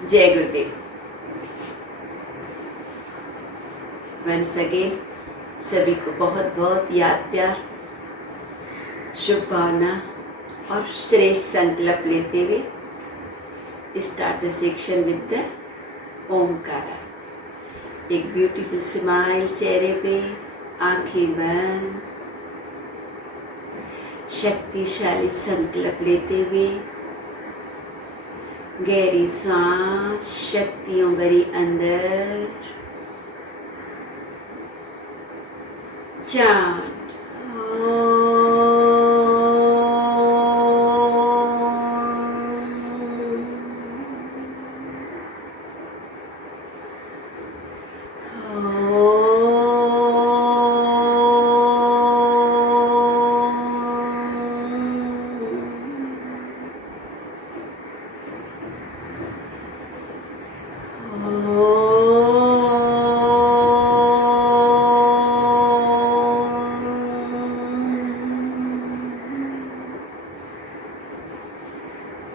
जय गुरुदेव। Once again सभी को बहुत बहुत याद प्यार, शुभ भावना और श्रेष्ठ संकल्प लेते हुए start the section with the Omkara. एक ब्यूटीफुल स्माइल चेहरे पे, आंखें बंद, शक्तिशाली संकल्प लेते हुए गहरी सांस शक्तियों भरी अंदर, चांट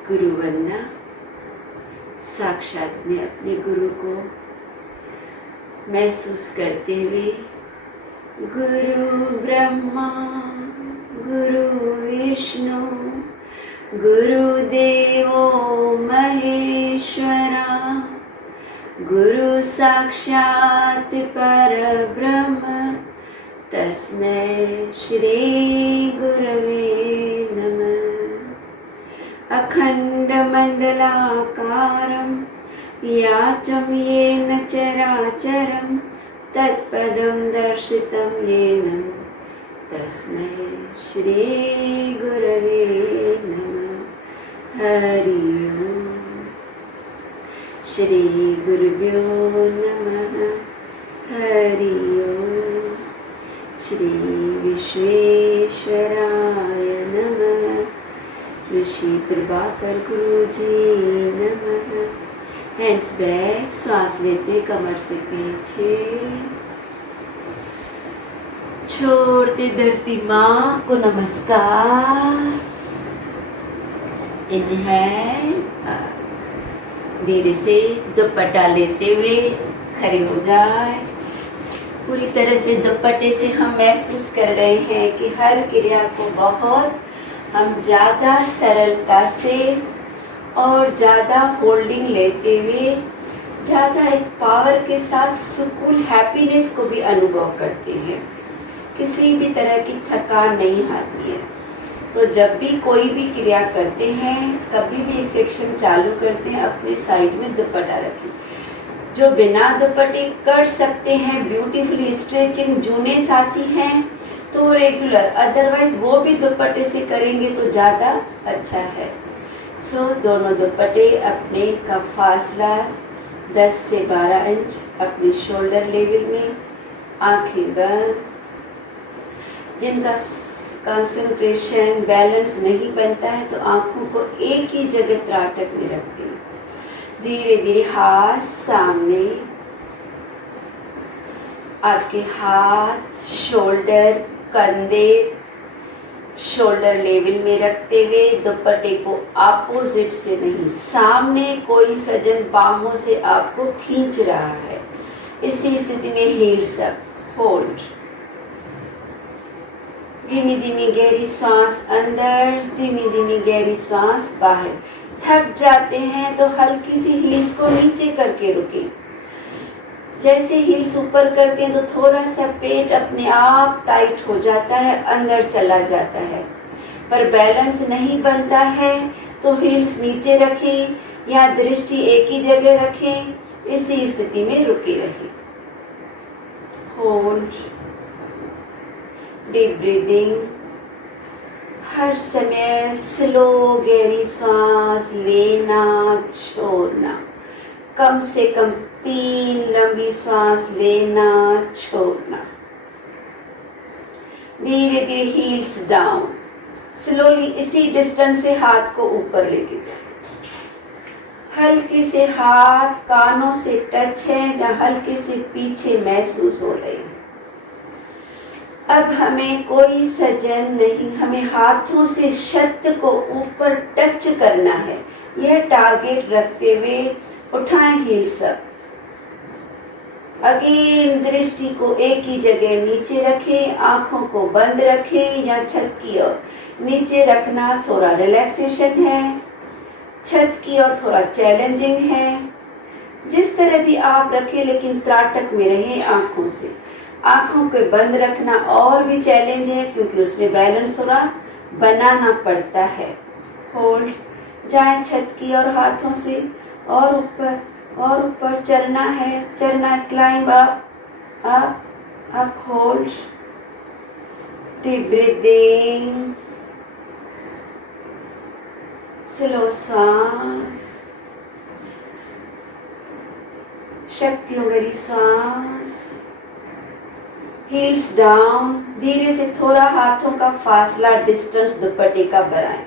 गुरु वंदना। साक्षात में अपने गुरु को महसूस करते हुए गुरु ब्रह्मा गुरु विष्णु गुरुदेवो महेश्वरा गुरु साक्षात् परब्रह्म तस्मै श्री गुरवे नमः। अखण्डमण्डलाकारं याचं येन चराचरं तत्पदं दर्शितं येन तस्मै श्री गुरवे नमः। हरि ओम। श्री गुरुभ्यो नमः। हरि ओम। श्री विश्वेश्वराय नमः। ऋषि प्रभाकर गुरु जी नमः। हैंड्स बैक, श्वास लेते कमर से पीछे, छोड़ते धरती माँ को नमस्कार। इनहेल, धीरे से दुपट्टा लेते हुए खड़े हो जाए। पूरी तरह से दुपट्टे से हम महसूस कर रहे हैं कि हर क्रिया को बहुत हम ज़्यादा सरलता से और ज़्यादा होल्डिंग लेते हुए ज़्यादा एक पावर के साथ सुकून, हैप्पीनेस को भी अनुभव करते हैं। किसी भी तरह की थकान नहीं आती है। तो जब भी कोई भी क्रिया करते हैं, कभी भी सेक्शन चालू करते हैं, अपने साइड में दुपट्टा रखें। जो बिना दुपट्टे कर सकते हैं ब्यूटीफुली स्ट्रेचिंग, जूने साथी हैं तो रेगुलर, अदरवाइज वो भी दुपट्टे से करेंगे तो ज़्यादा अच्छा है। सो दोनों दुपट्टे अपने का फासला 10 से 12 इंच अपने शोल्डर लेवल में, आंखें बंद। जिनका कंसंट्रेशन बैलेंस नहीं बनता है तो आंखों को एक ही जगह त्राटक में रखते हैं। धीरे धीरे हाथ सामने, आपके हाथ शोल्डर, कंधे शोल्डर लेवल में रखते हुए दुपट्टे को अपोजिट से नहीं, सामने कोई सजन बाहों से आपको खींच रहा है। इसी स्थिति में हील्स अप, होल्ड। धीमी धीमी गहरी सांस अंदर, धीमी धीमी गहरी सांस बाहर। थक जाते हैं तो हल्की सी हील्स को नीचे करके रुके। जैसे हील्स ऊपर करते हैं तो थोड़ा सा पेट अपने आप टाइट हो जाता है, अंदर चला जाता है। पर बैलेंस नहीं बनता है तो हील्स नीचे रखें या दृष्टि एक ही जगह रखें। इसी स्थिति में रुके रहें। Hold, deep breathing. हर समय स्लो गहरी सांस लेना, छोड़ना। कम से कम 3 लंबी सांस लेना, छोड़ना। धीरे धीरे हील्स डाउन। स्लोली इसी डिस्टेंस से हाथ को ऊपर लेके जाए। हल्के से हाथ कानों से टच है या हल्के से पीछे महसूस हो रहे हैं। अब हमें कोई सजन नहीं, हमें हाथों से छत को ऊपर टच करना है। यह टारगेट रखते हुए उठाएं हील्स अप। अगेन दृष्टि को एक ही जगह नीचे रखें, आंखों को बंद रखें या छत की ओर नीचे रखना थोड़ा रिलैक्सेशन है, छत की ओर थोड़ा चैलेंजिंग है। जिस तरह भी आप रखें लेकिन त्राटक में रहें आंखों से। आंखों को बंद रखना और भी चैलेंज है क्योंकि उसमें बैलेंस थोड़ा बनाना पड़ता है। होल्ड, जाएं छत की ओर हाथों से और ऊपर चलना है, climb up up up. Hold, deep breathing, slow सांस, शक्तियों भरी सांस। हील्स डाउन, धीरे से थोड़ा हाथों का फासला डिस्टेंस दुपट्टे का बढ़ाएं।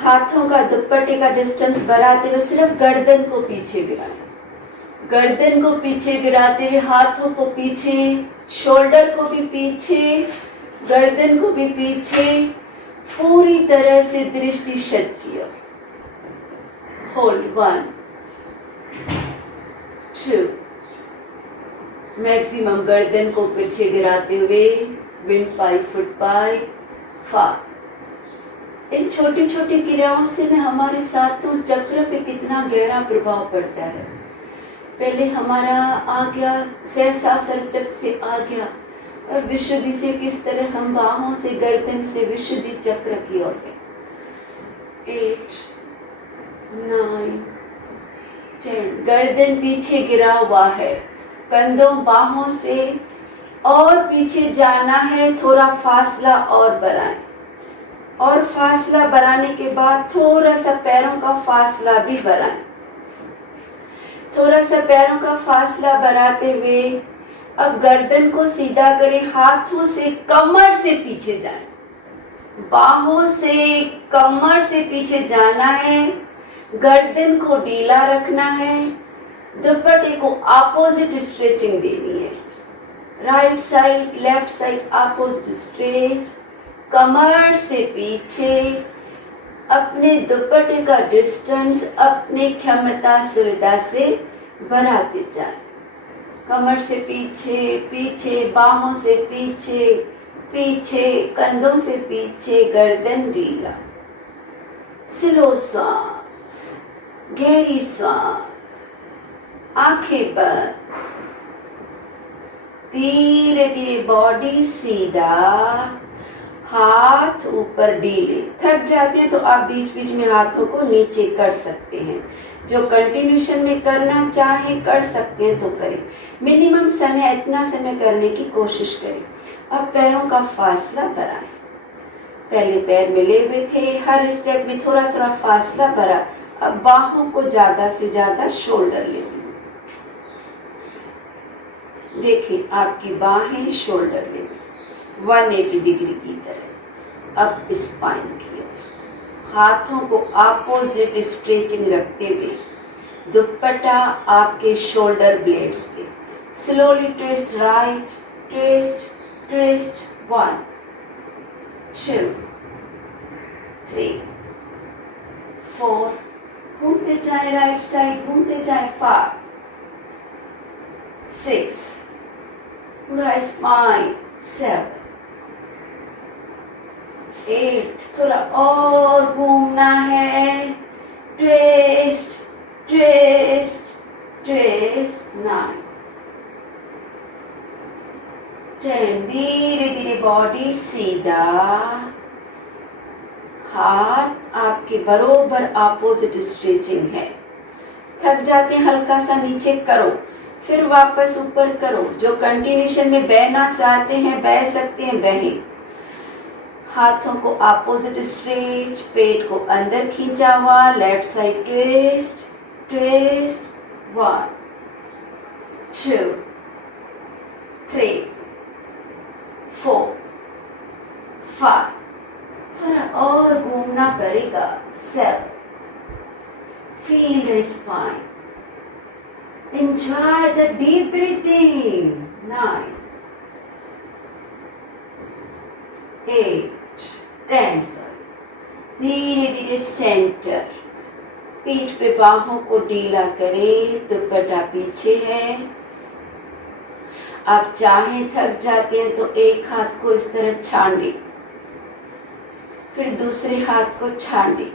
हाथों का दुपट्टे का डिस्टेंस बढ़ाते हुए सिर्फ गर्दन को पीछे गिराएं। गर्दन को पीछे गिराते हुए हाथों को पीछे, शोल्डर को भी पीछे, गर्दन को भी पीछे, पूरी तरह से दृष्टि शत की ओर। होल्ड, 1 2, मैक्सिमम गर्दन को पीछे गिराते हुए विंड पाई, फुट पाई, 5। इन छोटी छोटी क्रियाओं से न हमारे सातों चक्र पे कितना गहरा प्रभाव पड़ता है। पहले हमारा आ गया सहस्रार चक्र से आ गया, और विशुद्धि से किस तरह हम बाहों से गर्दन से विशुद्धि चक्र की ओर गए। 8 9 10, गर्दन पीछे गिरा हुआ है, कंधों बाहों से और पीछे जाना है। थोड़ा फासला और बढ़ाएं, और फासला बढ़ाने के बाद थोड़ा सा पैरों का फासला भी बढ़ाएं। थोड़ा सा पैरों का फासला बढ़ाते हुए अब गर्दन को सीधा करें, हाथों से कमर से पीछे जाएं, बाहों से कमर से पीछे जाना है, गर्दन को ढीला रखना है, दुपट्टे को अपोजिट स्ट्रेचिंग देनी है। Right side left side opposite stretch, कमर से पीछे, अपने दुपट्टे का डिस्टेंस अपने क्षमता सुविधा से बढ़ाते जाएं। कमर से पीछे पीछे, बाहों से पीछे पीछे, कंधों से पीछे, गर्दन ढीला। स्लो सांस, गहरी सांस, आंखें बंद, धीरे धीरे बॉडी सीधा, हाथ ऊपर ढीले। थक जाते हैं तो आप बीच बीच में हाथों को नीचे कर सकते हैं। जो कंटिन्यूशन में करना चाहे कर सकते हैं तो करें। मिनिमम समय इतना समय करने की कोशिश करें। अब पैरों का फासला बढ़ाएं। पहले पैर मिले हुए थे, हर स्टेप में थोड़ा थोड़ा फासला बढ़ा। अब बाहों को ज्यादा से ज्यादा शोल्डर ले। देखिए आपकी बाहें शोल्डर ले 180 डिग्री की तरह। अब स्पाइन की ओर, हाथों को अपोजिट स्ट्रेचिंग रखते हुए दुपट्टा आपके शोल्डर ब्लेड्स पे। Slowly twist right, twist twist, 1 2 3 4, घूमते जाए राइट साइड, घूमते जाए 5 6, पूरा स्पाइन 7 8, थोड़ा और घूमना है, ट्विस्ट ट्विस्ट ट्विस्ट, 9 10, धीरे धीरे बॉडी सीधा, हाथ आपके बरोबर अपोजिट स्ट्रेचिंग है। थक जाते हैं हल्का सा नीचे करो, फिर वापस ऊपर करो। जो कंटिन्यूशन में बहना चाहते हैं बह सकते हैं, बहें। हाथों को अपोजिट स्ट्रेच, पेट को अंदर खींचा हुआ, लेफ्ट साइड ट्विस्ट ट्विस्ट, 1 2 3 4 5, थोड़ा और घूमना पड़ेगा, 7, feel the spine, enjoy the deep breathing, 9 8 10, धीरे धीरे सेंटर, पीठ पे बाहों को ढीला करें, दुपट्टा पीछे है। आप चाहें थक जाते हैं तो एक हाथ को इस तरह छांडे, फिर दूसरे हाथ को छांडे,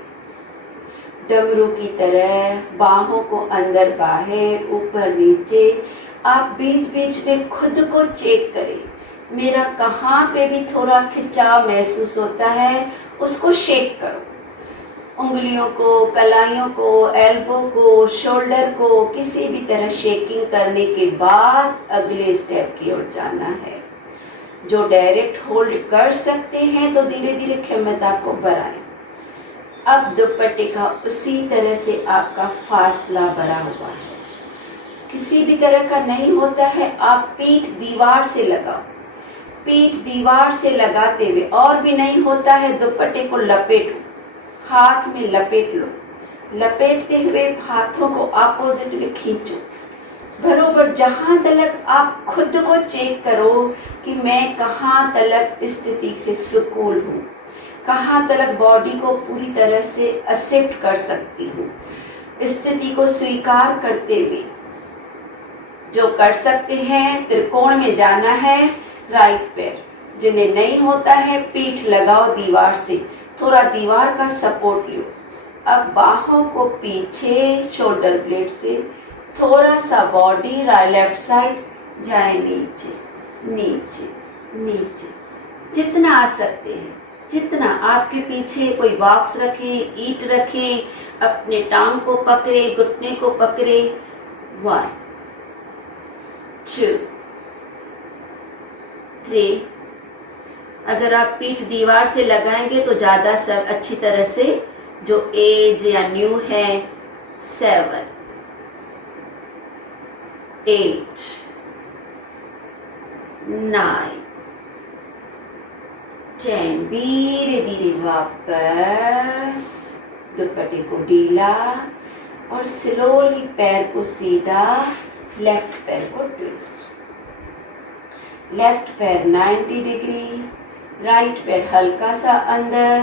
डमरू की तरह बाहों को अंदर बाहर ऊपर नीचे। आप बीच बीच में खुद को चेक करें, मेरा कहाँ पे भी थोड़ा खिंचाव महसूस होता है उसको शेक करो। उंगलियों को, कलाइयों को, एल्बो को, शोल्डर को किसी भी तरह शेकिंग करने के बाद अगले स्टेप की ओर जाना है। जो डायरेक्ट होल्ड कर सकते हैं तो धीरे धीरे क्षमता को बढ़ाएं। अब दुपट्टे का उसी तरह से आपका फासला बढ़ा हुआ है। किसी भी तरह का नहीं होता है, आप पीठ दीवार से लगाओ। पीठ दीवार से लगाते हुए और भी नहीं होता है, दुपट्टे को लपेटो, हाथ में लपेट लो। लपेटते हुए हाथों को अपोजिट में खींचो, बरोबर जहां तलक आप खुद को चेक करो कि मैं कहाँ तलक स्थिति से सुकून हूँ, कहाँ तलक बॉडी को पूरी तरह से एक्सेप्ट कर सकती हूँ। स्थिति को स्वीकार करते हुए जो कर सकते हैं, त्रिकोण में जाना है, राइट पैर। जिन्हें नहीं होता है, पीठ लगाओ दीवार से, थोड़ा दीवार का सपोर्ट लो। अब बाहों को पीछे, शोल्डर ब्लेड से थोड़ा सा बॉडी लेफ्ट साइड जाए, नीचे नीचे नीचे, जितना आ सकते हैं जितना। आपके पीछे कोई बॉक्स रखे, ईंट रखे, अपने टांग को पकड़े, घुटने को पकड़े। 1 2 3। अगर आप पीठ दीवार से लगाएंगे तो ज्यादा सर अच्छी तरह से जो एज या न्यू है। 7 8 9 10। धीरे धीरे वापस दुपट्टे को ढीला और स्लोली पैर को सीधा, लेफ्ट पैर को ट्विस्ट। लेफ्ट पैर 90 डिग्री, राइट पैर हल्का सा अंदर।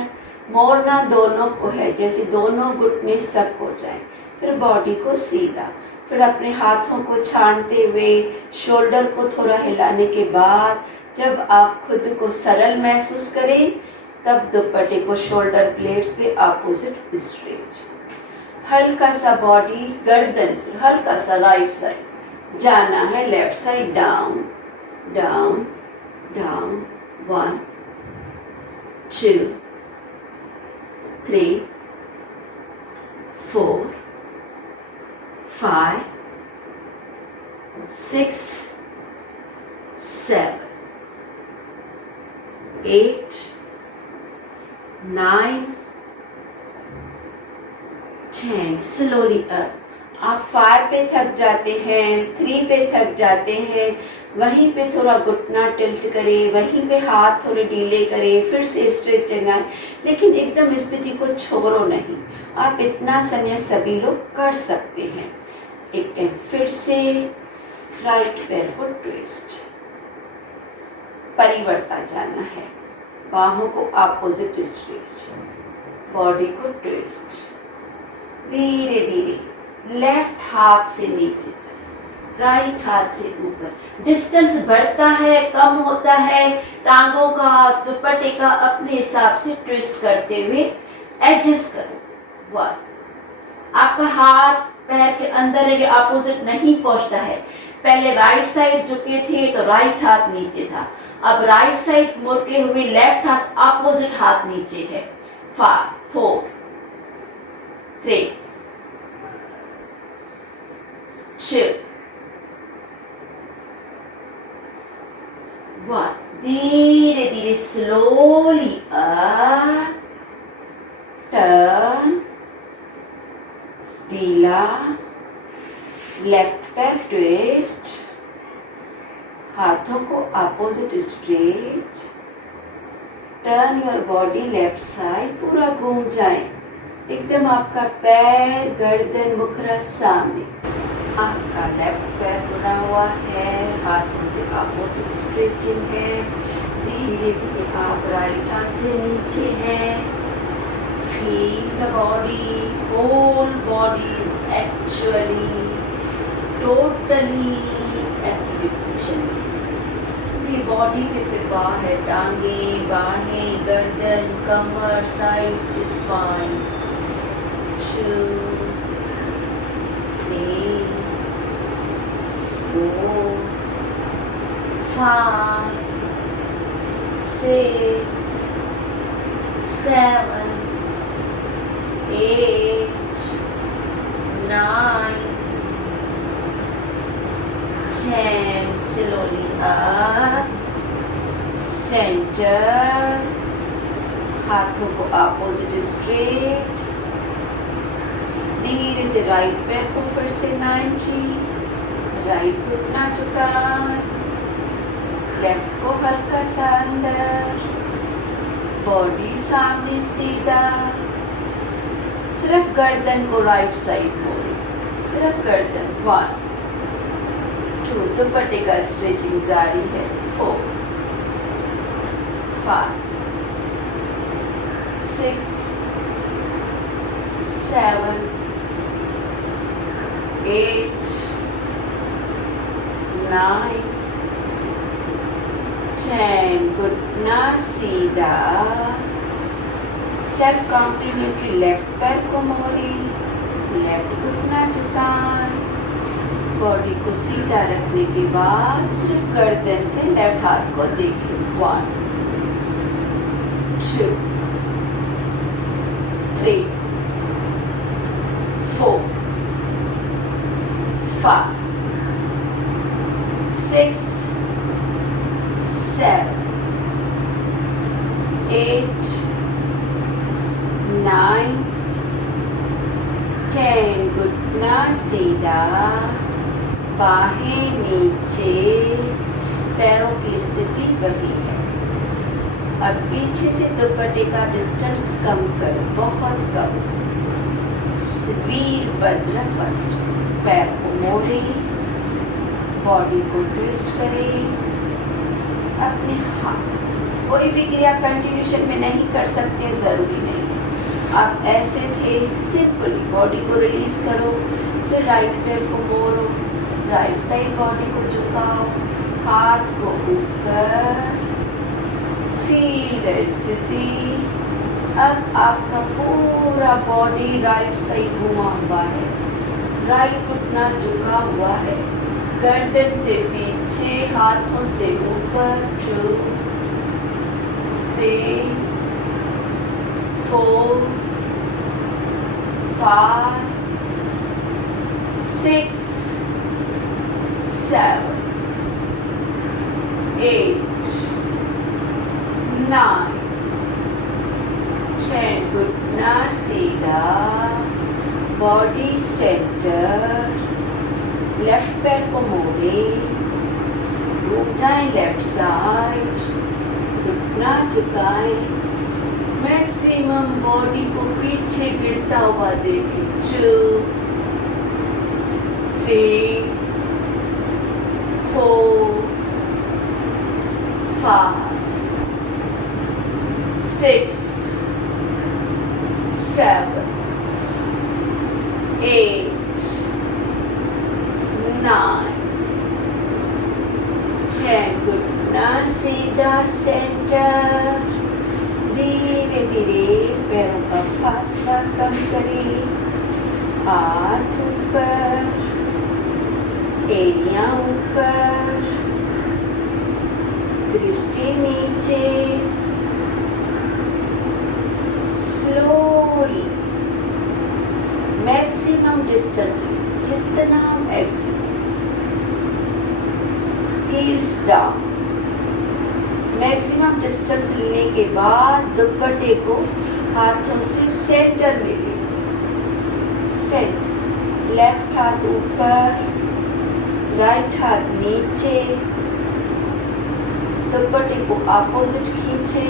मोड़ना दोनों को है, जैसे दोनों घुटने सक हो जाए। फिर बॉडी को सीधा, फिर अपने हाथों को छानते हुए शोल्डर को थोड़ा हिलाने के बाद जब आप खुद को सरल महसूस करें तब दुपट्टे को शोल्डर ब्लेड्स पे अपोजिट स्ट्रेच। हल्का सा बॉडी गर्दन से हल्का सा राइट साइड जाना है, left side down down down. 1 2 3 4 5 6 7 8 9 10। Slowly up. आप 5 पे थक जाते हैं, 3 पे थक जाते हैं, वहीं पे थोड़ा घुटना टिल्ट करें, वहीं पे हाथ थोड़े ढीले करें, फिर से स्ट्रेचिंग आए, लेकिन एकदम स्थिति को छोड़ो नहीं। आप इतना समय सभी लोग कर सकते हैं। एक टाइम फिर से राइट पैर को ट्विस्ट, परिवर्ता जाना है, बाहों को अपोजिट स्ट्रेच, बॉडी को ट्विस्ट। धीरे धीरे लेफ्ट हाथ से नीचे जाए, राइट हाथ से ऊपर। डिस्टेंस बढ़ता है, कम होता है, टांगों का, दुपट्टे का अपने हिसाब से ट्विस्ट करते हुए एडजस्ट करो। 1। आपका हाथ पैर के अंदर या अपोजिट नहीं पहुंचता है। पहले राइट साइड झुके थे तो राइट हाथ नीचे था, अब राइट साइड मुड़के हुए लेफ्ट हाथ अपोजिट हाथ नीचे है। 5 4 3 2 1। धीरे धीरे स्लोली अप, टर्न, ढीला, लेफ्ट पैर ट्विस्ट, हाथों को opposite stretch, turn your body left side, पूरा घूम जाए, एकदम आपका पैर, गर्दन, मुखरा सामने। आपका लेफ्ट पैर मुड़ा हुआ है, हाथों से अपोजिट स्ट्रेचिंग है। धीरे धीरे आप राइट हाथ से नीचे हैं, Feel the body, whole body is actually totally activation. पूरी बॉडी पे कृपा है, टांगे, बाहें, गर्दन, कमर, sides, spine. 2, 3, 4, 5, 6, 7, 8, 9, 10. Slowly up, center, हाथों को अपोजिट स्ट्रेच. धीरे से राइट पैर को फिर से 90, राइट घुटना झुका, लेफ्ट को हल्का सा अंदर, बॉडी सामने सीधा. सिर्फ गर्दन को राइट साइड मोड़े, सिर्फ गर्दन. 1, 2, दुपट्टे का स्ट्रेचिंग जारी है. 4, 5, 6, 7, 8, 9, 10. घुटना सीधा. सेल्फ कॉम्प्लीमेंट्री लेफ्ट पैर को मोड़े, लेफ्ट घुटना झुकाएं. बॉडी को सीधा रखने के बाद सिर्फ गर्दन से लेफ्ट हाथ को देखें. 1, 2, 3, 4, 5, 6, 7, 8, 9, 10. घुटना सीधा, बाहें नीचे, पैरों की स्थिति वही है. अब पीछे से दुपट्टे का डिस्टेंस कम करो, बहुत कम. वीरभद्र फर्स्ट. पैर को मोड़े, बॉडी को ट्विस्ट करें. अपने हाथ, कोई भी क्रिया कंटिन्यूशन में नहीं कर सकते, जरूरी नहीं. आप ऐसे थे, सिंपली बॉडी को रिलीज करो, फिर राइट पैर को मोड़ो, राइट साइड बॉडी को झुकाओ, हाथ को ऊपर. फील स्थिति. अब आपका पूरा बॉडी राइट साइड घुमा हुआ है, राइट घुटना झुका हुआ है, गर्दन से पीछे, हाथों से ऊपर. 2, 3, 4, 5, 6, 7, 8, 9, 10. घुटना सीधा, बॉडी सेंटर. लेफ्ट पैर को मोड़े, घूम जाएं लेफ्ट साइड, घुटना झुकाएं. मैक्सिमम बॉडी को पीछे गिरता हुआ देखें. 2, 3, 4, 5, 6, 7, 8, 9, 10. घुटना सीधा, सेंटर. धीरे धीरे पैरों का फासला कम करें. हाथ ऊपर, एड़ियां ऊपर, दृष्टि नीचे. स्लोली मैक्सिमम डिस्टेंस, जितना maximum. Heels down. Maximum distance लेने के बाद दुपट्टे को हाथों से सेंटर में ले. सेंटर. लेफ्ट हाथ ऊपर, राइट हाथ नीचे. दुपट्टे को अपोजिट खींचे,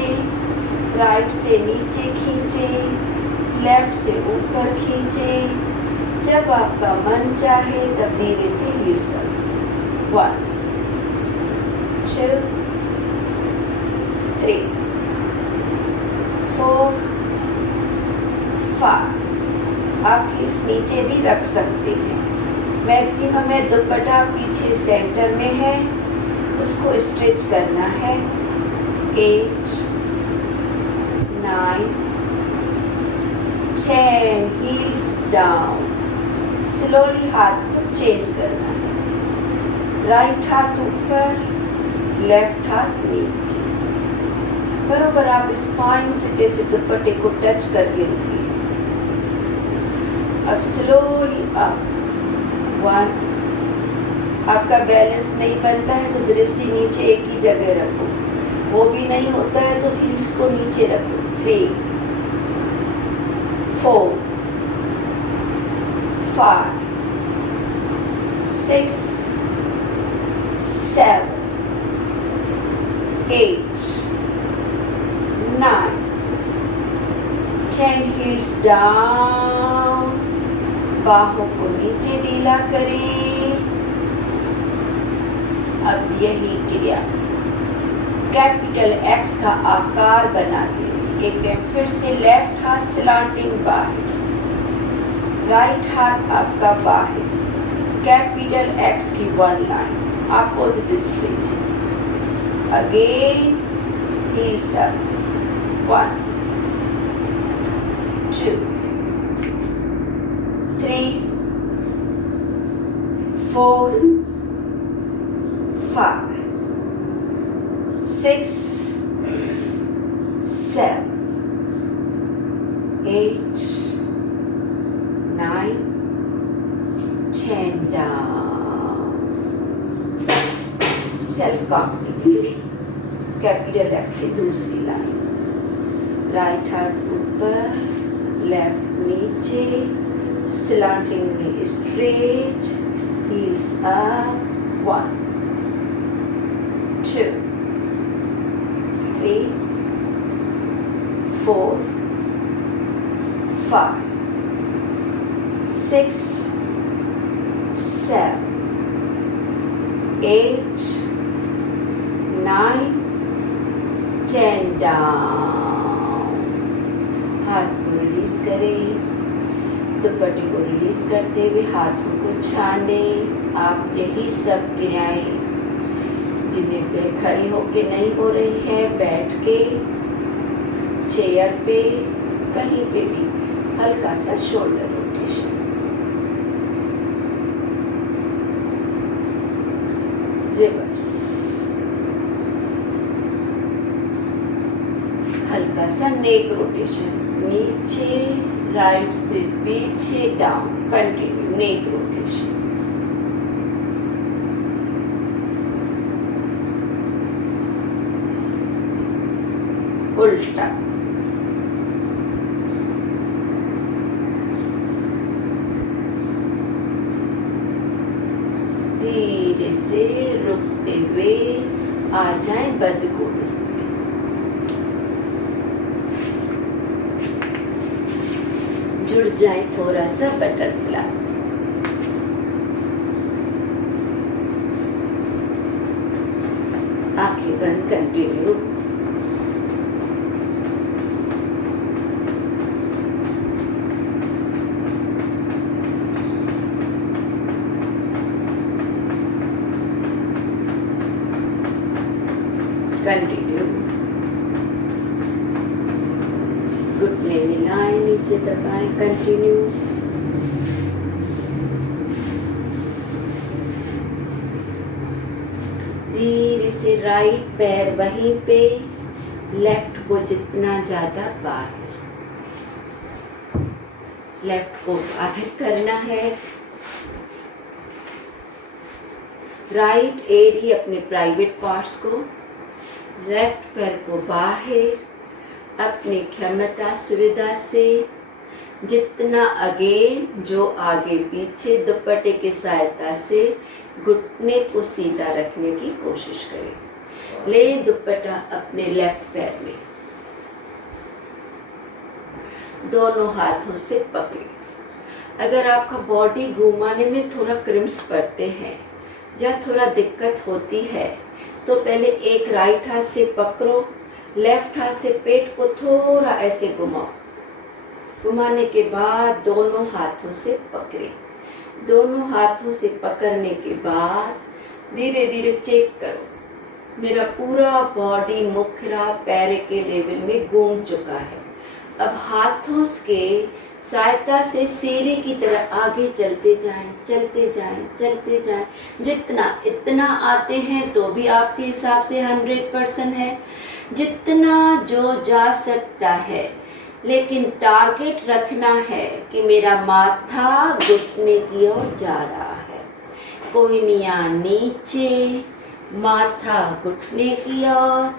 राइट से नीचे खींचे, लेफ्ट से ऊपर खींचे. जब आपका मन चाहे तब धीरे से हील्स अप. 1, 2, 3, 4, 5। आप हिप्स नीचे भी रख सकते हैं। मैक्सिमम है दुपट्टा पीछे सेंटर में है, उसको स्ट्रेच करना है। 8, 9, 10, हील्स डाउन। स्लोली हाथ को चेंज करना है। राइट हाथ ऊपर, लेफ्ट हाथ नीचे। बरोबर आप स्पाइन से जैसे दुपट्टे को टच करके रुकिए। अब स्लोली अप। 1। आपका बैलेंस नहीं बनता है तो दृष्टि नीचे एक ही जगह रखो। वो भी नहीं होता है तो हील्स को नीचे रखो। 3, 4, 5, 6, 7, 8, 9, 10, हील्स डाउन। बाहों को नीचे ढीला करें। अब यही क्रिया कैपिटल एक्स का आकार बनाते हैं। एक टाइम फिर से लेफ्ट हाथ स्लांटिंग बाहर, राइट हाथ आपका बाहर, कैपिटल एक्स की 1 line opposite stretch. Again heels up. 1, 2, 3, 4, 5, 6, 7, 8, 9, 10 down. Self counting. Capital x की दूसरी लाइन। राइट हाथ ऊपर, लेफ्ट नीचे, स्लांटिंग में स्ट्रेच, हील्स अप। 1, 2, 3, 4, 5, 6, 7, 8, 9, 10 डाउन। हाथ को रिलीज करें। दुपट्टे को रिलीज करते हुए हाथों को छाने। आप यही सब क्रियाएं जिन्हें पे खड़ी होके नहीं हो रही है, बैठ के, चेयर पे, कहीं पे भी हल्का सा शोल्डर रोटेशन। रिवर्स। हल्का सा नेक रोटेशन। नीचे, राइट से पीछे, डाउन। Continue neck rotation. उल्टा। धीरे से रुकते हुए आ जाए बदगोड़ स्थिति। जुड़ जाए थोड़ा सा बटरफ्लाई। आंखें बंद। कंटिन्यू। कंटिन्यू। घुटने मिलाएं, नीचे दबाएं। कंटिन्यू। धीरे से राइट पैर वहीं पे, लेफ्ट को जितना ज्यादा बाहर, लेफ्ट को बाहर करना है। राइट एरिए अपने प्राइवेट पार्ट्स को, लेफ्ट पैर को बाहर, अपनी क्षमता सुविधा से जितना आगे जो आगे पीछे दुपट्टे की सहायता से घुटने को सीधा रखने की कोशिश करें। ले दुपट्टा अपने लेफ्ट पैर में, दोनों हाथों से पकड़े। अगर आपका बॉडी घुमाने में थोड़ा क्रिम्स पड़ते हैं या थोड़ा दिक्कत होती है तो पहले एक राइट हाथ से पकड़ो, लेफ्ट हाथ से पेट को थोड़ा ऐसे घुमाओ, घुमाने के बाद दोनों हाथों से पकड़े। दोनों हाथों से पकड़ने के बाद धीरे धीरे चेक करो, मेरा पूरा बॉडी मुखरा पैर के लेवल में घूम चुका है। अब हाथों के सहायता से सीढ़ी की तरह आगे चलते जाएं, चलते जाएं, चलते जाएं। जितना इतना आते हैं तो भी आपके हिसाब से 100% है, जितना जो जा सकता है। लेकिन टारगेट रखना है कि मेरा माथा घुटने की ओर जा रहा है। कोहनियाँ नीचे, माथा घुटने की ओर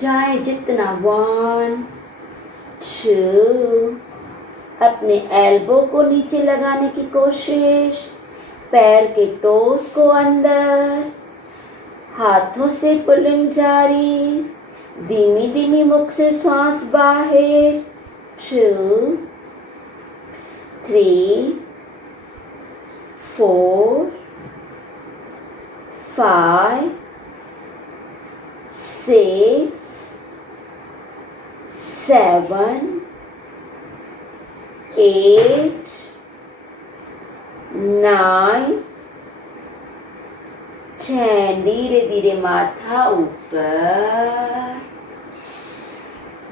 जाए जितना। 1 2, अपने एल्बो को नीचे लगाने की कोशिश, पैर के टोस को अंदर, हाथों से पुलिंग जारी, धीमी धीमी मुख से सांस बाहर। 2 3 4 5 6 7 8 9 10। धीरे धीरे माथा ऊपर,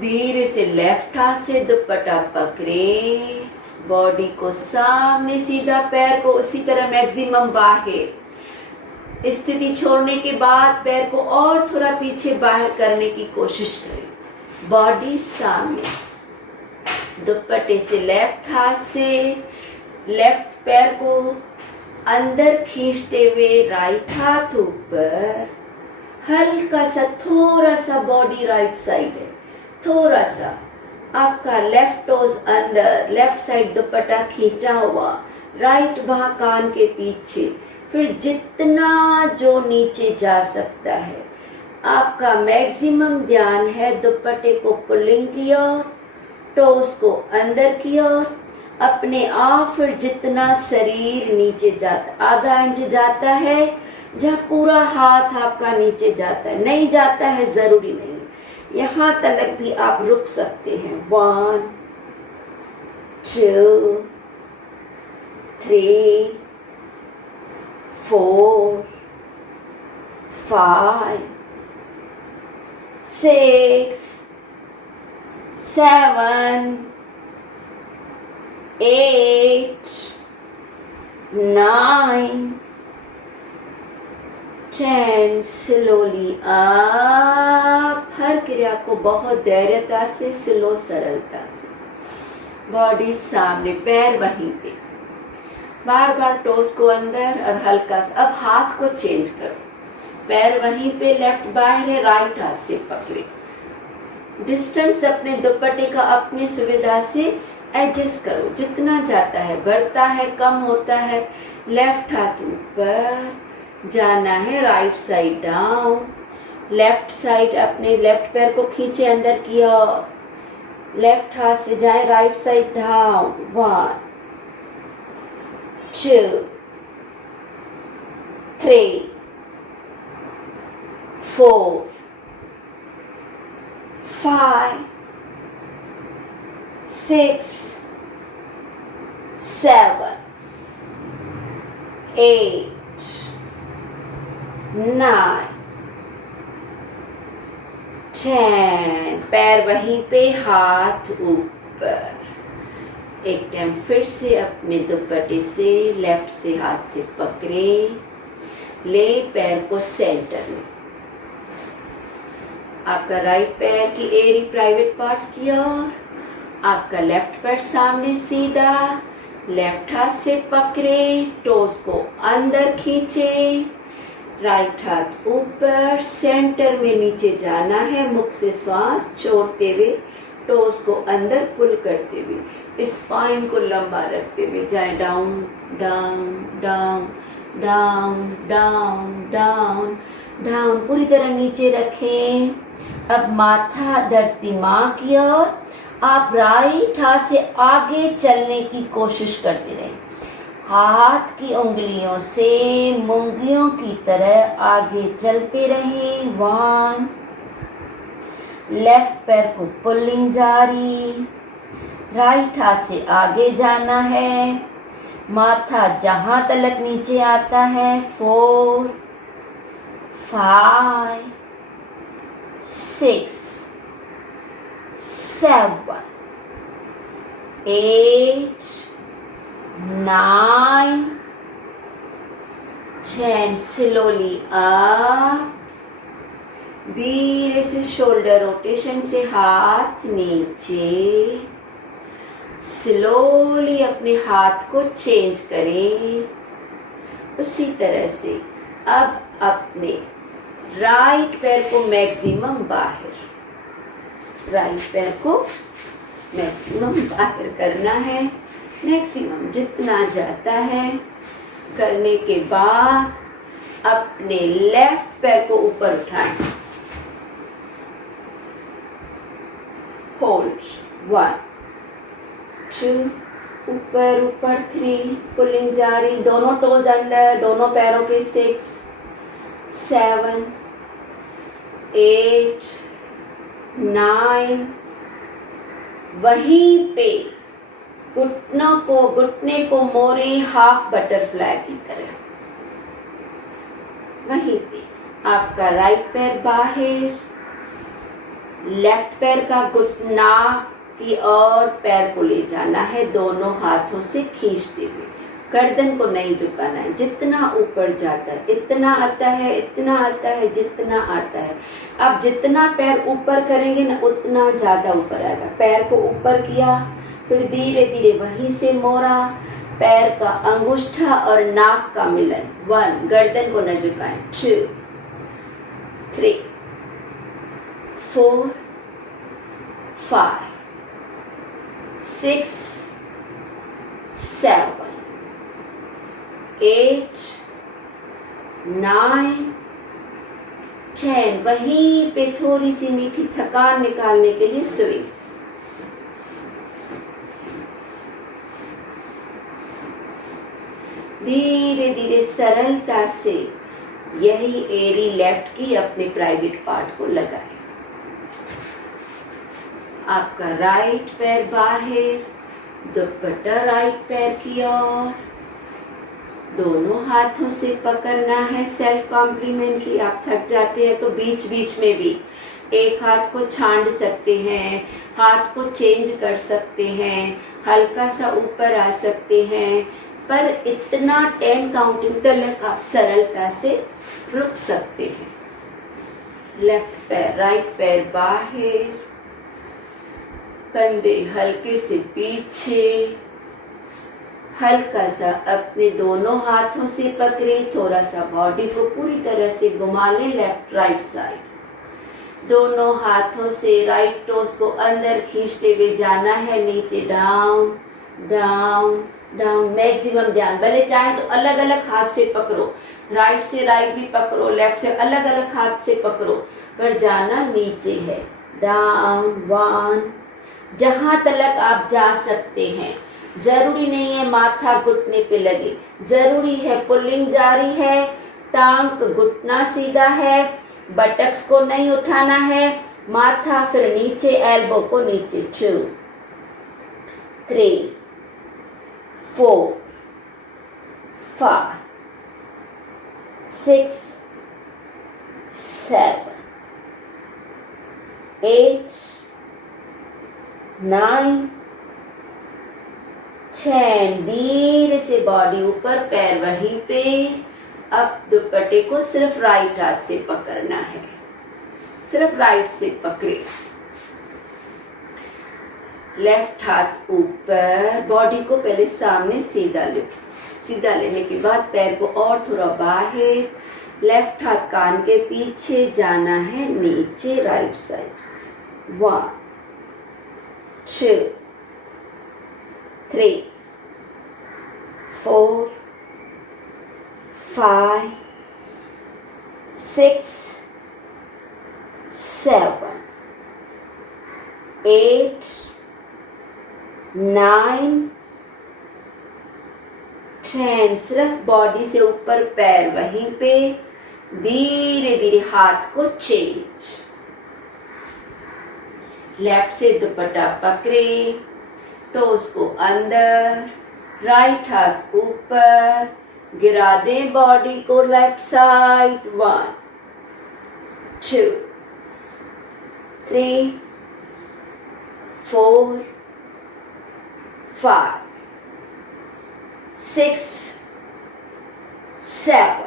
धीरे से लेफ्ट हाथ से दुपट्टा पकड़े, बॉडी को सामने सीधा, पैर को उसी तरह मैक्सिमम बाहर। स्थिति छोड़ने के बाद पैर को और थोड़ा पीछे बाहर करने की कोशिश करें। बॉडी सामने, दुपट्टे से लेफ्ट हाथ से लेफ्ट पैर को अंदर खींचते हुए राइट हाथ ऊपर, हल्का सा थोड़ा सा बॉडी राइट साइड है, थोड़ा सा आपका लेफ्ट टोज अंदर, लेफ्ट साइड दुपट्टा खींचा हुआ, राइट वहां कान के पीछे। फिर जितना जो नीचे जा सकता है, आपका मैक्सिमम ध्यान है दुपट्टे को पुलिंग की ओर, टोस को अंदर की ओर, अपने आप। फिर जितना शरीर नीचे जाता, आधा इंच जाता है, जहाँ पूरा हाथ आपका नीचे जाता है, नहीं जाता है जरूरी नहीं, यहाँ तक भी आप रुक सकते हैं। 1 2 3 4 5 6 7 8 9 10। स्लोली आप हर क्रिया को बहुत धैर्यता से, स्लो सरलता से, बॉडी सामने, पैर वहीं पे, बार बार टोस को अंदर और हल्का सा। अब हाथ को चेंज करो, पैर वहीं पे, लेफ्ट बाहर है, राइट हाथ से पकड़े। डिस्टेंस अपने दुपट्टे का अपनी सुविधा से एडजस्ट करो, जितना जाता है, बढ़ता है, कम होता है। लेफ्ट हाथ ऊपर जाना है, right side down, left side अपने लेफ्ट पैर को खींचे अंदर किया, लेफ्ट हाथ से जाए राइट साइड डाउन। 1 2 3 4 5 6 7 8 9 10। पैर वहीं पे, हाथ ऊपर। एक टाइम फिर से अपने दुपट्टे से लेफ्ट से हाथ से पकड़े, ले पैर को सेंटर में, आपका राइट पैर की एरी प्राइवेट पार्ट की ओर, आपका लेफ्ट पैर सामने सीधा, लेफ्ट हाथ से पकड़े, टोस को अंदर खींचे, राइट हाथ ऊपर, सेंटर में नीचे जाना है, मुख से श्वास छोड़ते हुए, टोस को अंदर पुल करते हुए, स्पाइन को लंबा रखते हुए जाए down down down down down down down. पूरी तरह नीचे रखें। अब माथा धरती माँ की ओर, आप राइट हाथ से आगे चलने की कोशिश करते रहें, हाथ की उंगलियों से मुंगियों की तरह आगे चलते रहें। 1 लेफ्ट पैर को पुलिंग जारी, राइट हाथ से आगे जाना है, माथा जहां तलक नीचे आता है। 4 5 6 7 8 9 10। स्लोली अप, धीरे से शोल्डर रोटेशन से हाथ नीचे। स्लोली अपने हाथ को चेंज करें। उसी तरह से अब अपने राइट पैर को मैक्सिमम बाहर, राइट पैर को मैक्सिमम बाहर करना है। मैक्सिमम जितना जाता है करने के बाद अपने लेफ्ट पैर को ऊपर उठाएं। होल्ड 1 2 ऊपर ऊपर 3 पुलिंग जारी, दोनों टोज अंदर, दोनों पैरों के 6 7 8 9। वहीं पे घुटने को मोड़े हाफ बटरफ्लाई की तरह। वहीं पे आपका राइट पैर बाहर, लेफ्ट पैर का घुटना की और पैर को ले जाना है, दोनों हाथों से खींचते हुए। गर्दन को नहीं झुकाना है। जितना ऊपर जाता है इतना आता है, इतना आता है, जितना आता है। अब जितना पैर ऊपर करेंगे ना उतना ज्यादा ऊपर आएगा। पैर को ऊपर किया, फिर धीरे धीरे वहीं से मोड़ा, पैर का अंगूठा और नाक का मिलन। 1 गर्दन को न झुकाएं। 2 3 4 5 6 7 8 9 10। वहीं पे थोड़ी सी मीठी थकान निकालने के लिए स्विंग। धीरे धीरे सरलता से यही एरी लेफ्ट की अपने प्राइवेट पार्ट को लगाएं। आपका राइट पैर बाहर, दुपट्टा राइट पैर की ओर, दोनों हाथों से पकड़ना है। Self complimentary. आप थक जाते हैं तो बीच बीच में भी एक हाथ को छांड सकते हैं, हाथ को चेंज कर सकते हैं, हल्का सा ऊपर आ सकते हैं, पर इतना 10 काउंटिंग तक आप सरलता से रुक सकते हैं। लेफ्ट पैर राइट पैर बाहर, कंधे हल्के से पीछे, हल्का सा अपने दोनों हाथों से पकड़े, थोड़ा सा बॉडी को पूरी तरह से घुमा लें लेफ्ट राइट साइड। दोनों हाथों से राइट टोस को अंदर खींचते हुए जाना है, नीचे डाउन डाउन डाउन। मैक्सिमम ध्यान, भले चाहे तो अलग अलग हाथ से पकड़ो, राइट से राइट भी पकड़ो, लेफ्ट से अलग अलग हाथ से पकड़ो, पर जाना नीचे है। डाउन 1। जहां तलक आप जा सकते हैं। जरूरी नहीं है माथा घुटने पे लगे, जरूरी है पुलिंग जारी है, टांग घुटना सीधा है, बटक्स को नहीं उठाना है, माथा फिर नीचे, एल्बो को नीचे। 2 3 4 5 6 7 8 9 10। धीरे से बॉडी ऊपर, पैर वहीं पे। अब दुपट्टे को सिर्फ राइट हाथ से पकड़ना है, सिर्फ राइट से पकड़े। लेफ्ट हाथ ऊपर, बॉडी को पहले सामने सीधा ले। सीधा लेने के बाद पैर को और थोड़ा बाहर, लेफ्ट हाथ कान के पीछे, जाना है नीचे राइट साइड। 1 2 3 4 5 6 7 8 9 10। सिर्फ बॉडी से ऊपर, पैर वहीं पे। धीरे धीरे हाथ को चेंज। लेफ्ट से दुपट्टा पकड़े, टोस को अंदर, राइट हाथ ऊपर, गिरा दें बॉडी को लेफ्ट साइड। 1 2 3 4 5 6 7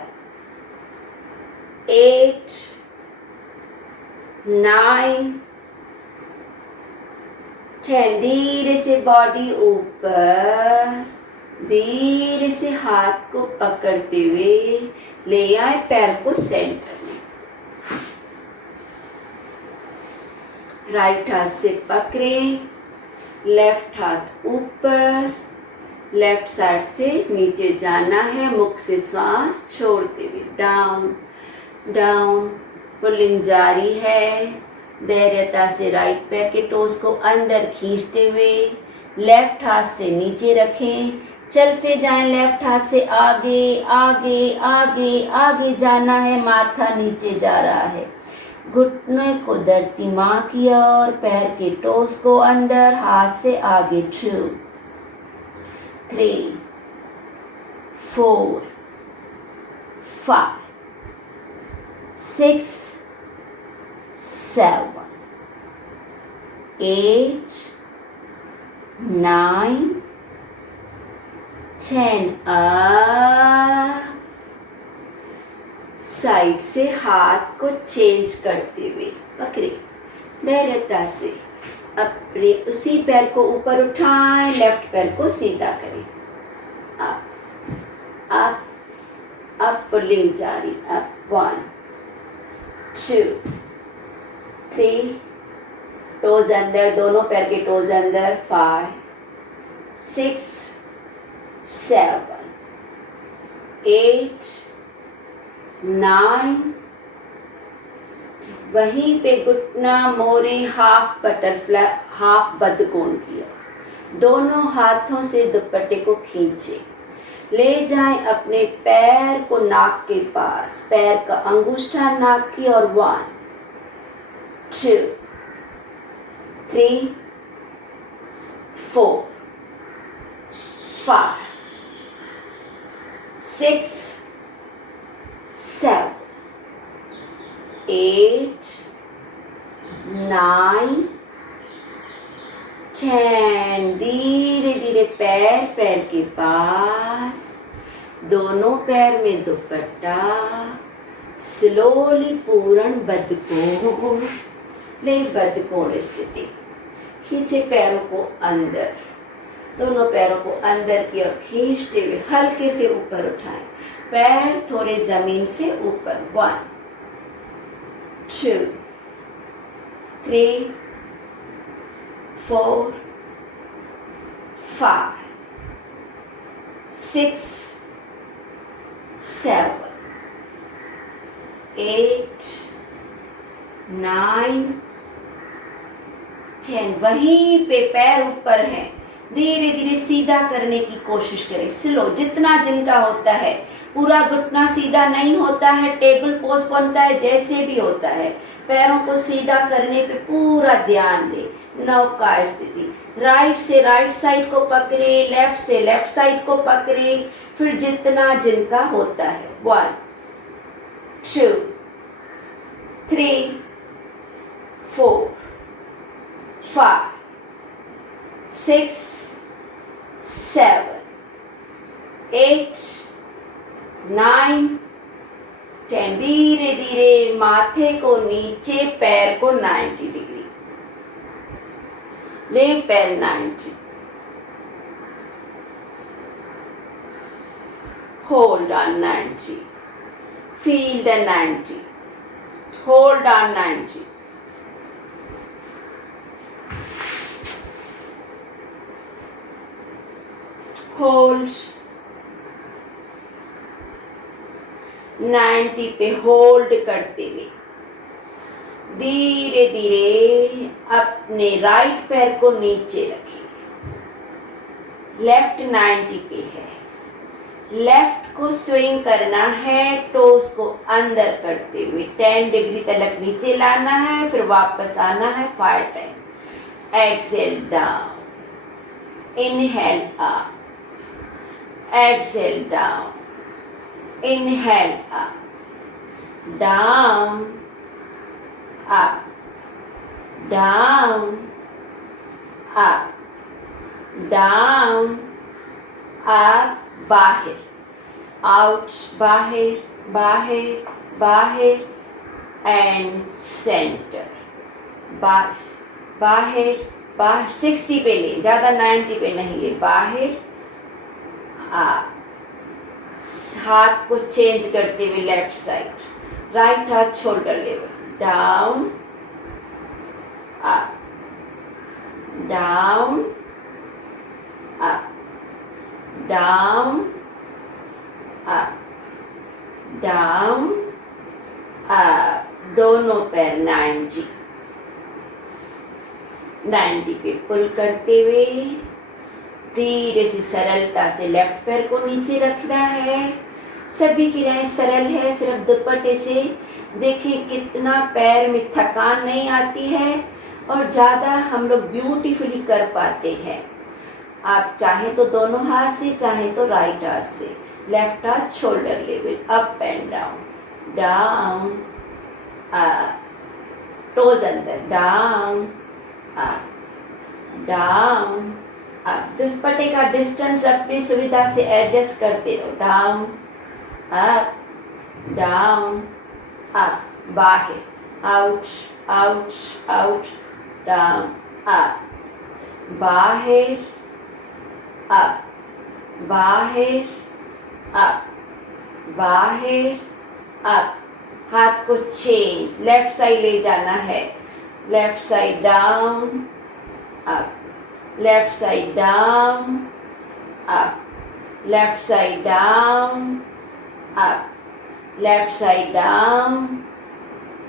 8 9 10। धीरे से बॉडी ऊपर, धीरे से हाथ को पकड़ते हुए ले आए पैर को सेंटर में। राइट हाथ से पकड़े, लेफ्ट हाथ ऊपर, लेफ्ट साइड से नीचे जाना है, मुख से श्वास छोड़ते हुए डाउन डाउन। पुलिंग जारी है। धैर्यता से राइट पैर के टोस को अंदर खींचते हुए लेफ्ट हाथ से नीचे रखें। चलते जाएं, लेफ्ट हाथ से आगे आगे आगे आगे जाना है, माथा नीचे जा रहा है। घुटने को धरती मां की ओर, पैर के टोस को अंदर, हाथ से आगे। 2 3 4 5 6 7 8 9 10। साइड से हाथ को चेंज करते हुए पकड़े, धैर्यता से अपने उसी पैर को ऊपर उठाएं, लेफ्ट पैर को सीधा करें। अप अप अप, पुलिंग जारी। अप 1 2 3, टोज अंदर, दोनों पैर के टोज अंदर। 5 6 7 8 9। वहीं पे घुटना मोड़े, हाफ बटरफ्लाई, हाफ बदकोण किया। दोनों हाथों से दुपट्टे को खींचे, ले जाएं अपने पैर को नाक के पास, पैर का अंगूठा नाक की ओर। 1 2 3 4 5 6 7 8 9 10। धीरे धीरे पैर के पास, दोनों पैर में दुपट्टा, स्लोली पूर्ण बदकोण। ले बदकोण स्थिति, खींचे पैरों को अंदर, दोनों पैरों को अंदर की ओर खींचते हुए हल्के से ऊपर उठाएं, पैर थोड़े जमीन से ऊपर। 1 2 3 4 5 6 7 8 9 10। वहीं पे पैर ऊपर है, धीरे धीरे सीधा करने की कोशिश करें। स्लो, जितना जिनका होता है। पूरा घुटना सीधा नहीं होता है, टेबल पोज बनता है, जैसे भी होता है, पैरों को सीधा करने पे पूरा ध्यान दे। नौका स्थिति, राइट से राइट साइड को पकड़े, लेफ्ट से लेफ्ट साइड को पकड़े, फिर जितना जिनका होता है। 1 2 3 4 5 6 7 8 9 10। धीरे धीरे माथे को नीचे, पैर को 90 डिग्री ले, पैर 90। Hold on 90, feel the 90, hold on 90। Hold 90 पे होल्ड करते हुए धीरे धीरे अपने राइट पैर को नीचे रखें। लेफ्ट 90 पे है, लेफ्ट को स्विंग करना है, टोस को अंदर करते हुए 10 डिग्री तक नीचे लाना है, फिर वापस आना है 5 time. Exhale down Inhale up. Exhale down. Inhale up. Down. Up. Down. Up. Down. Up. बाहर. Out. बाहर. बाहर. बाहर. And center. बाहर. बाहर 60 पे ले, ज़्यादा 90 पे नहीं ले. बाहर. हाथ को चेंज करते हुए लेफ्ट साइड. राइट हाथ shoulder level. Down. Up. Down. Up. Down. Up. Down. Up. दोनों पैर 90 पे पुल करते हुए धीरे से सरलता से लेफ्ट पैर को नीचे रखना है. सभी क्रियाएं सरल है, सिर्फ दुपट्टे से देखिए कितना पैर में थकान नहीं आती है और ज़्यादा हम लोग ब्यूटीफुली कर पाते हैं. आप चाहे तो दोनों हाथ से, चाहे तो राइट हाथ से. लेफ्ट हाथ shoulder level. Up and down. Down. Toes अंदर. डाउन. डाउन. दुपट्टे का डिस्टेंस अपनी सुविधा से एडजस्ट करते रहो. डाउन. अप. डाउन. अप. बाहर. Out. Out. Out. Down. Up. बाहर. अप. बाहर. अप. बाहर. अप. हाथ को चेंज लेफ्ट साइड ले जाना है. Left side down. Up. Left side down. Up. Left side down. Up. Left side down.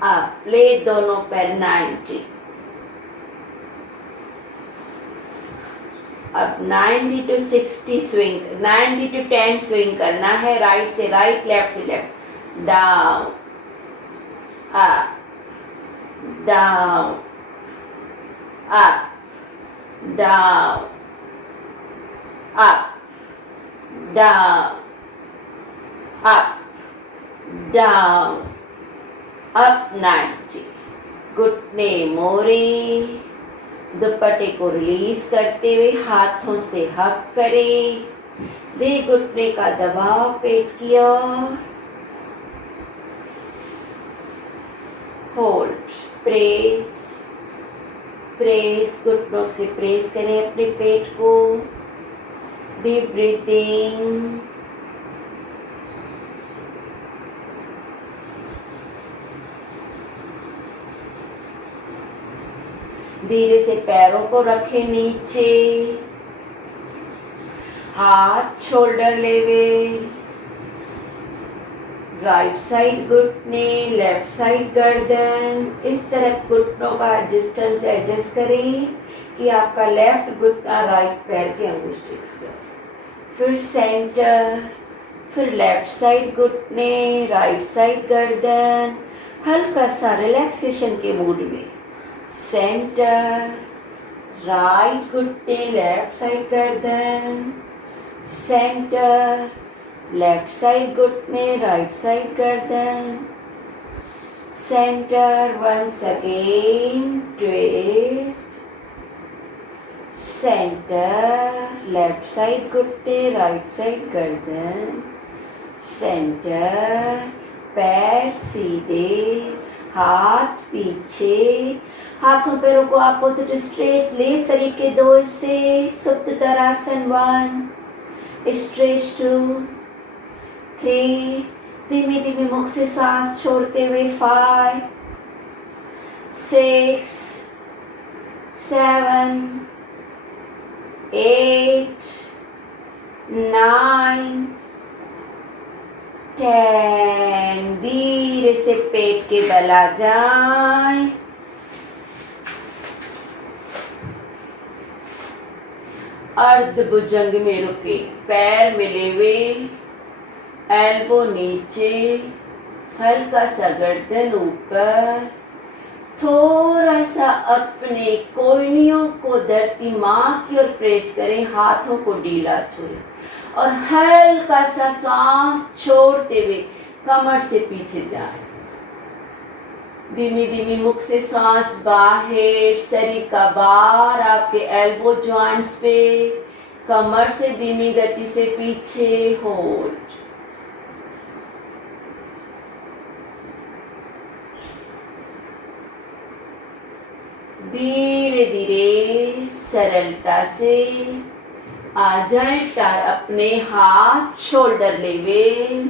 Up. ले दोनों पैर 90. अब 90 to 60 स्विंग, 90 to 10 स्विंग करना है. राइट से राइट, लेफ्ट से left. Down. Up. Down. Up. Down. Up. Down. Up. Down. Up 90. घुटने मोड़े. दुपट्टे को रिलीज करते हुए हाथों से हक करें. दे घुटने का दबाव पेट की ओर. होल्ड. प्रेस. प्रेस. घुटनों से प्रेस करें अपने पेट को. Deep breathing. धीरे से पैरों को रखें नीचे. हाथ शोल्डर लेवल. राइट साइड घुटने, लेफ्ट साइड गर्दन. इस तरह घुटनों का डिस्टेंस एडजस्ट करें कि आपका लेफ्ट घुटना राइट पैर के अंगूठे की ओर. फिर सेंटर. फिर लेफ्ट साइड घुटने, राइट साइड गर्दन. हल्का सा रिलैक्सेशन के मूड में. सेंटर. राइट घुटने, लेफ्ट साइड गर्दन. सेंटर. लेफ्ट साइड घुटने, राइट साइड गर्दन. Centre. Once again twist. Centre. Left side घुटने, राइट साइड गर्दन. सेंटर. पैर सीधे, हाथ पीछे. हाथों पैरों को अपोजिट स्ट्रेट ले. शरीर के दो हिस्से. सुप्तरासन 1. स्ट्रेच 2. 3. धीमे धीमे मुख से सांस छोड़ते हुए 5. 6. 7. 8. 9. 10. धीरे से पेट के बल आ जाए. अर्ध भुजंग में रुके. पैर मिले हुए. एल्बो नीचे. हल्का सा गर्दन ऊपर. थोड़ा सा अपने कोहनियों को धरती मां की ओर प्रेस करें, हाथों को ढीला छोड़ें और हल्का सा श्वास छोड़ते हुए कमर से पीछे जाएं। धीमी धीमी मुख से श्वास बाहर, शरीर का भार आपके एल्बो जॉइंट्स पे, कमर से धीमी गति से पीछे होल्ड। धीरे धीरे सरलता से आ जाए, अपने हाथ shoulder level,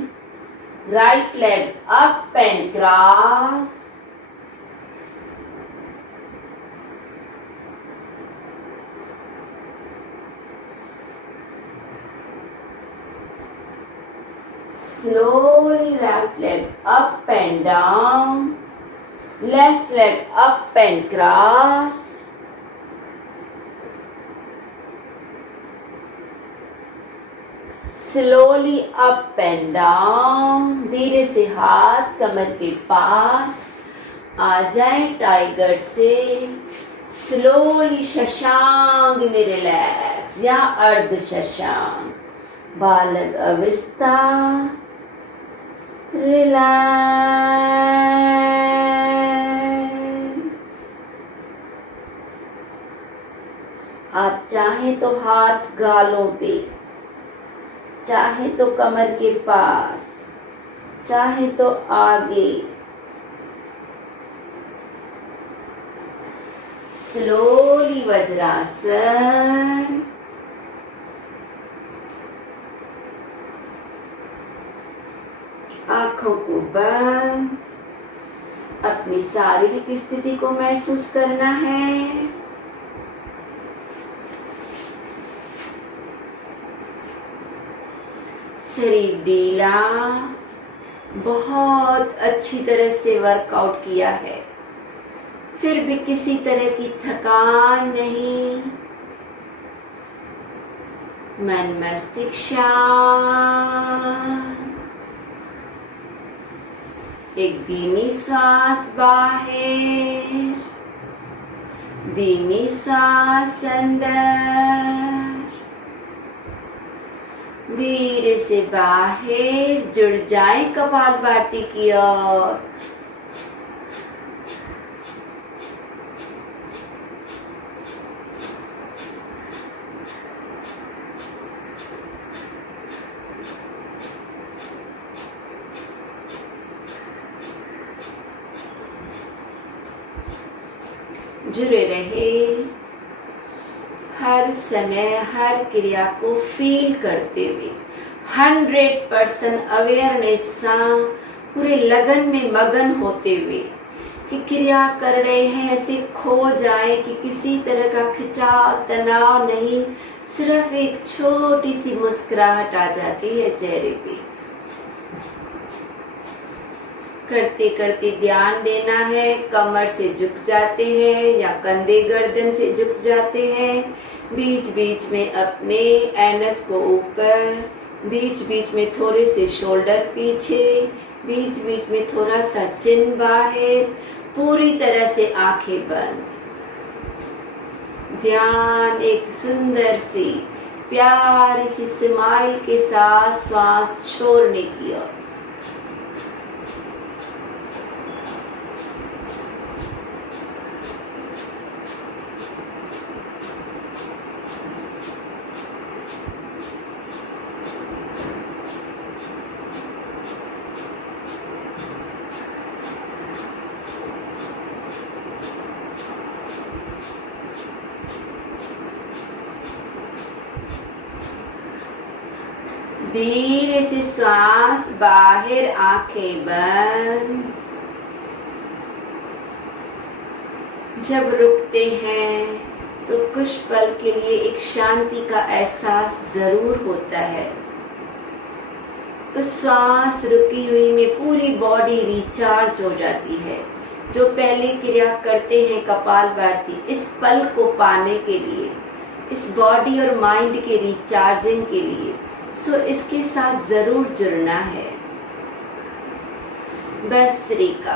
right leg up and cross, slowly left leg up and down, left leg up and cross, slowly up and down। धीरे से हाथ कमर के पास आ जाए, टाइगर से स्लोली शशांक में रिलैक्स या अर्ध शशांक, बालक अवस्था रिलैक्स। आप चाहें तो हाथ गालों पे, चाहे तो कमर के पास, चाहे तो आगे, स्लोली वज्रासन। आंखों को बंद, अपनी शारीरिक स्थिति को महसूस करना है। शरीर ढीला, बहुत अच्छी तरह से वर्कआउट किया है, फिर भी किसी तरह की थकान नहीं। मन मस्तिष्क शांत। एक धीमी सांस बाहर, धीमी सांस अंदर, धीरे से बाहर जुड़ जाए कपालभाति की ओर। जुड़े रहे, हर समय हर क्रिया को फील करते हुए 100% अवेयरनेस सा पूरे लगन में मगन होते हुए कि क्रिया कर रहे हैं, ऐसे खो जाए कि किसी तरह का खिंचाव तनाव नहीं, सिर्फ एक छोटी सी मुस्कुराहट आ जाती है चेहरे पे। करते करते ध्यान देना है, कमर से झुक जाते हैं या कंधे गर्दन से झुक जाते हैं, बीच बीच में अपने एनस को ऊपर, बीच बीच में थोड़े से शोल्डर पीछे, बीच बीच में थोड़ा सा चिन बाहर, पूरी तरह से आंखें बंद। ध्यान एक सुंदर सी प्यारी सी स्माइल के साथ श्वास छोड़ने की ओर। धीरे से श्वास बाहर, आंखें बंद। जब रुकते हैं तो कुछ पल के लिए एक शांति का एहसास जरूर होता है। तो श्वास रुकी हुई में पूरी बॉडी रिचार्ज हो जाती है। जो पहले क्रिया करते हैं कपालभाति, इस पल को पाने के लिए, इस बॉडी और माइंड के रिचार्जिंग के लिए, सो इसके साथ जरूर जुड़ना है। बस श्री का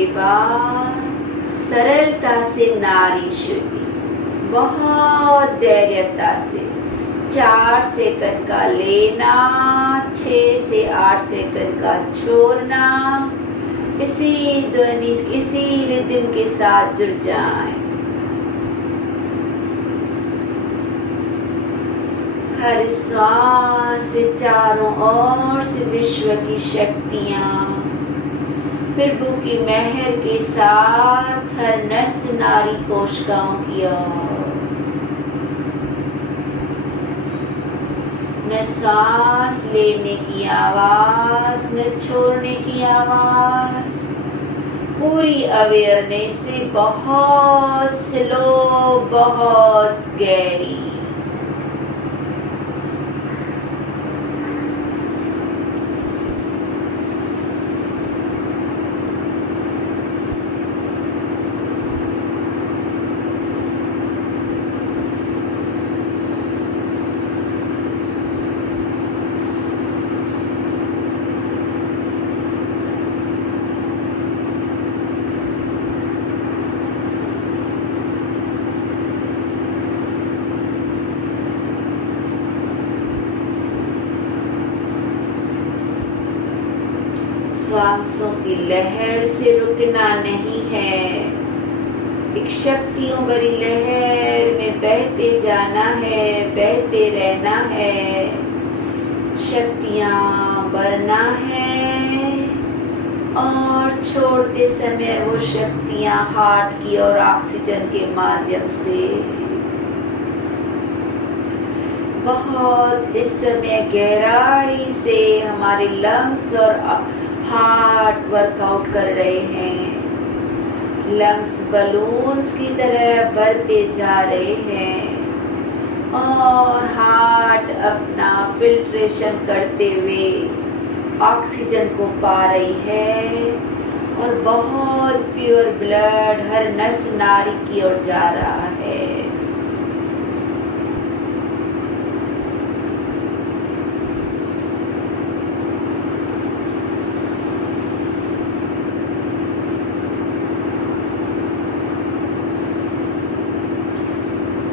के बाद सरलता से नारी शुद्धि, बहुत धैर्यता से 4 सेकंड का लेना, 6 से 8 सेकंड का छोड़ना, इसी ध्वनि, इसी रिदम के साथ जुड़ जाएं। हर श्वास से चारों ओर से विश्व की शक्तियां प्रभु की मेहर के साथ हर नस नारी कोशिकाओं की ओर। न सांस लेने की आवाज, न छोड़ने की आवाज, पूरी अवेयरनेस से बहुत स्लो, बहुत गहरी। श्वासों की लहर से रुकना नहीं है, एक शक्तियों भरी लहर में बहते जाना है, बहते रहना है, शक्तियां भरना है और छोड़ते समय वो शक्तियां हार्ट की और ऑक्सीजन के माध्यम से बहुत इस समय गहराई से हमारे लंग्स और हार्ट वर्कआउट कर रहे हैं। लंग्स बलून्स की तरह भरते जा रहे हैं और हार्ट अपना फिल्ट्रेशन करते हुए ऑक्सीजन को पा रही है और बहुत प्योर ब्लड हर नस नारी की ओर जा रहा है।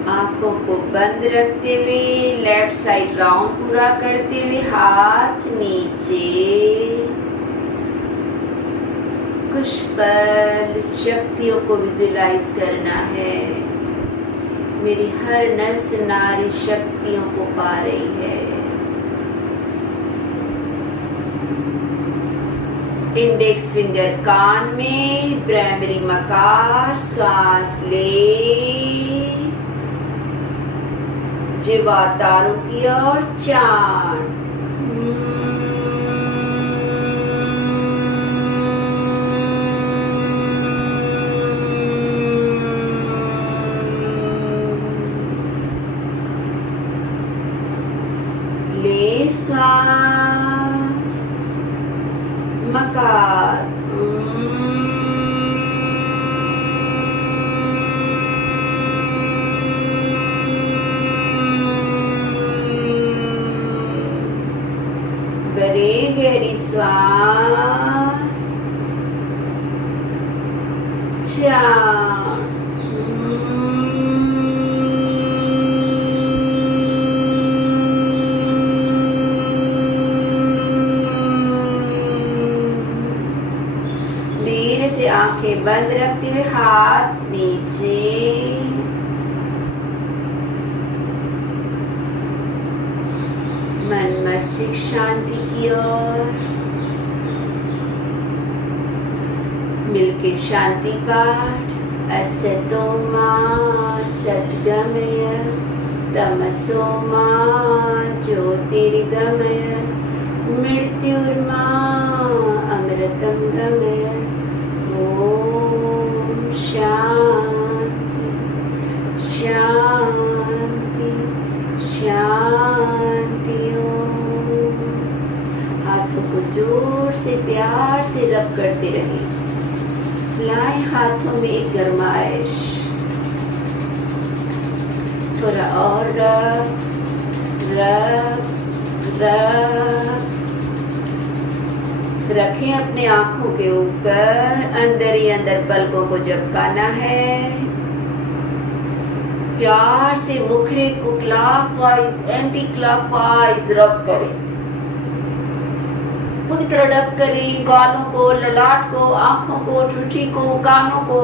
आंखों को बंद रखते हुए लेफ्ट साइड राउंड पूरा करते हुए हाथ नीचे, कुछ पल इस शक्तियों को विजुलाइज करना है। मेरी हर नस नारी शक्तियों को पा रही है। इंडेक्स फिंगर कान में, प्राइमरी मकार, श्वास ले, जिह्वा तारों की ओर, चांद। ले श्वास, मकार, गहरी श्वास, चांद। धीरे से आंखें बंद रखते हुए हाथ नीचे, मन मस्तिष्क शांति की ओर। मिलके शांति पाठ। असतो मा सद्गमय, तमसो मा ज्योतिर्गमय, मृत्युर्मा अमृतं गमय। ओम शांति शांति शांति। ओम। हाथों को जोर से प्यार से रब करते रहिए। लाएं हाथों में एक गरमाइश, थोड़ा और रब रब रब। रखें अपने आंखों के ऊपर, अंदर ही अंदर पलकों को झपकाना है। प्यार से मुखरे को क्लॉकवाइज एंटी क्लॉकवाइज रब करें, पूरी तरह रब करें। गालों को, ललाट को, आंखों को, ठुठी को, कानों को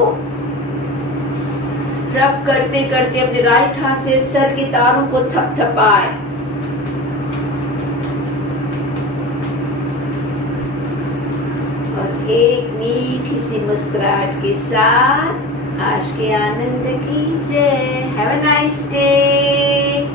रब करते करते अपने राइट हाथ से सर के तारों को थपथपाएं। और एक मीठी सी मुस्कुराहट के साथ आज के आनंद की जय। Have a nice day.